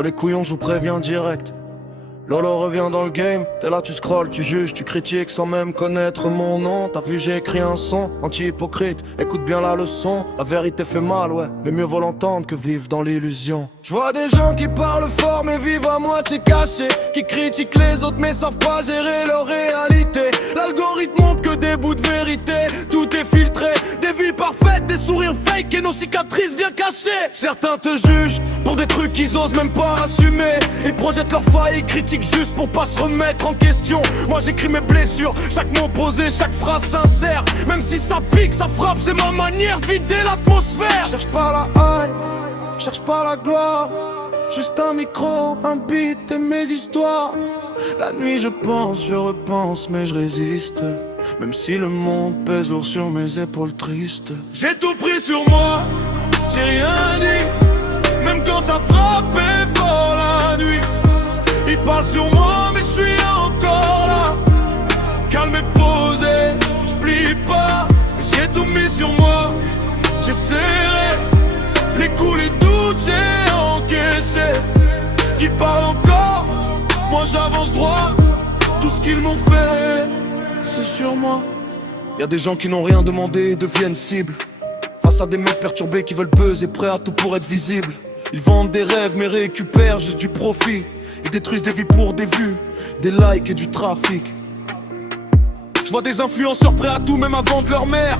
Yo les couillons, je vous préviens direct. Lolo revient dans le game, t'es là, tu scrolles, tu juges, tu critiques sans même connaître mon nom. T'as vu, j'ai écrit un son, anti-hypocrite, écoute bien la leçon. La vérité fait mal, ouais, mais mieux vaut l'entendre que vivre dans l'illusion. Je vois des gens qui parlent fort mais vivent à moitié cachés, qui critiquent les autres mais savent pas gérer leur réalité. L'algorithme montre que des bouts de vérité, tout est filtré. Des vies parfaites, des sourires fake et nos cicatrices bien cachées. Certains te jugent pour des trucs qu'ils osent même pas assumer. Ils projettent leurs failles, ils critiquent juste pour pas se remettre en question. Moi j'écris mes blessures, chaque mot posé, chaque phrase sincère. Même si ça pique, ça frappe, c'est ma manière de vider l'atmosphère. Cherche pas la hype, cherche pas la gloire, juste un micro, un beat et mes histoires. La nuit je pense, je repense mais je résiste, même si le monde pèse lourd sur mes épaules tristes. J'ai tout pris sur moi, j'ai rien dit, même quand ça frappait fort la nuit. Ils parlent sur moi mais je suis encore là, calme et posé, j'plie pas. J'ai tout mis sur moi, j'ai serré les coups, les doutes j'ai encaissé. Qui parlent encore, moi j'avance droit. Tout ce qu'ils m'ont fait, c'est sur moi. Y'a des gens qui n'ont rien demandé et deviennent cibles, face à des mecs perturbés qui veulent buzz et prêts à tout pour être visibles. Ils vendent des rêves mais récupèrent juste du profit. Ils détruisent des vies pour des vues, des likes et du trafic. Je vois des influenceurs prêts à tout même à vendre leur mère,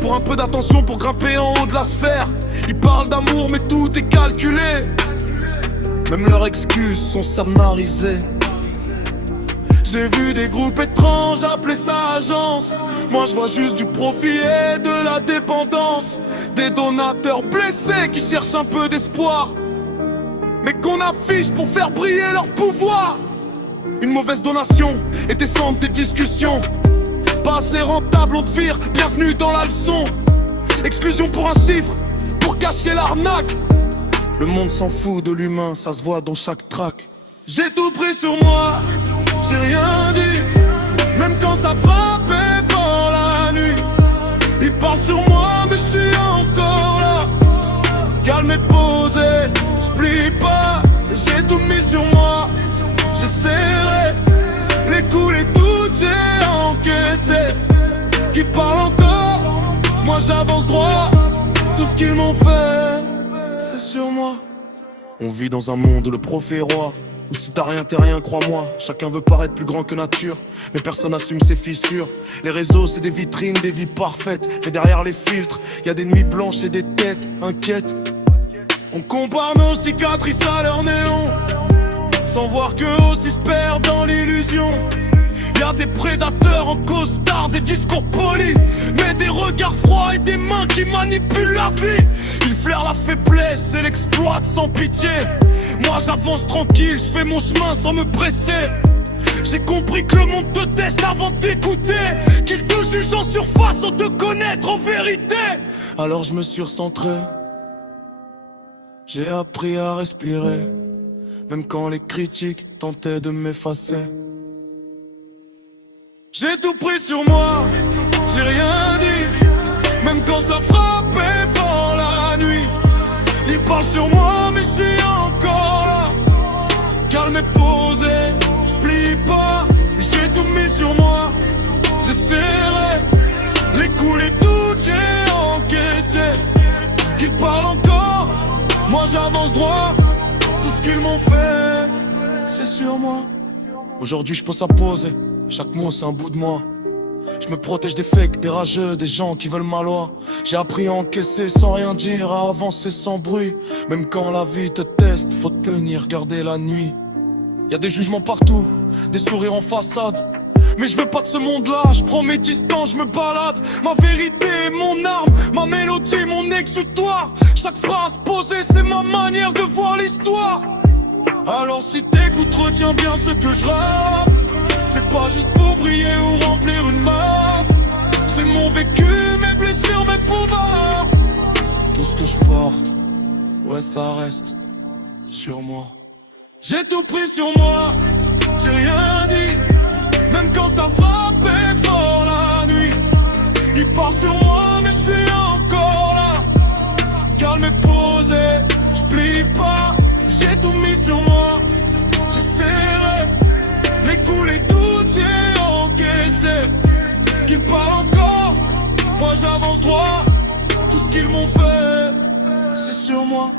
pour un peu d'attention, pour grimper en haut de la sphère. Ils parlent d'amour mais tout est calculé, même leurs excuses sont scénarisées. J'ai vu des groupes étranges appeler ça agence. Moi je vois juste du profit et de la dépendance. Des donateurs blessés qui cherchent un peu d'espoir, mais qu'on affiche pour faire briller leur pouvoir. Une mauvaise donation et des centres des discussions. Pas assez rentable, on te vire, bienvenue dans la leçon. Exclusion pour un chiffre, pour cacher l'arnaque. Le monde s'en fout de l'humain, ça se voit dans chaque track. J'ai tout pris sur moi, j'ai rien dit, même quand ça frappait fort la nuit. Ils parlent sur moi mais je suis encore là, calme et posé, j'plie pas. J'ai tout mis sur moi, j'ai serré les coups, les doutes j'ai encaissé. Qui parlent encore, moi j'avance droit. Tout ce qu'ils m'ont fait, c'est sur moi. On vit dans un monde où le profit est roi, où si t'as rien t'es rien, crois-moi. Chacun veut paraître plus grand que nature, mais personne n'assume ses fissures. Les réseaux c'est des vitrines, des vies parfaites, mais derrière les filtres, y a des nuits blanches et des têtes inquiètes. On compare nos cicatrices à leur néon, sans voir qu'eux aussi se perdent dans l'illusion. Y'a des prédateurs en costard, des discours polis, mais des regards froids et des mains qui manipulent la vie. Ils flairent la faiblesse et l'exploitent sans pitié. Moi j'avance tranquille, je fais mon chemin sans me presser. J'ai compris que le monde te teste avant d'écouter, qu'il te juge en surface sans te connaître en vérité. Alors je me suis recentré, j'ai appris à respirer, même quand les critiques tentaient de m'effacer. J'ai tout pris sur moi, j'ai rien dit, même quand ça frappait fort la nuit. Ils parlent sur moi mais je suis encore là, calme et posé, j'plie pas. J'ai tout mis sur moi, j'ai serré les coups, les doutes j'ai encaissé. Qu'ils parlent encore, moi j'avance droit. Tout ce qu'ils m'ont fait, c'est sur moi. Aujourd'hui je pense à poser, chaque mot c'est un bout de moi. Je me protège des fakes, des rageux, des gens qui veulent ma loi. J'ai appris à encaisser sans rien dire, à avancer sans bruit. Même quand la vie te teste, faut tenir, garder la nuit. Y'a des jugements partout, des sourires en façade, mais je veux pas de ce monde-là, je prends mes distances, je me balade. Ma vérité est mon arme, ma mélodie, mon exutoire. Chaque phrase posée, c'est ma manière de voir l'histoire. Alors si t'écoutes, retiens bien ce que je rappe. C'est pas juste pour briller ou remplir une map. C'est mon vécu, mes blessures, mes pouvoirs. Tout ce que je porte, ouais ça reste sur moi. J'ai tout pris sur moi, j'ai rien dit, même quand ça frappait fort la nuit. Ils parlent sur moi mais je suis encore là, calme et posé, j'plie pas. J'ai sur moi. J'essaierai d'écouler tout, j'ai encaissé. Qu'ils parlent encore, moi j'avance droit. Tout ce qu'ils m'ont fait, c'est sur moi.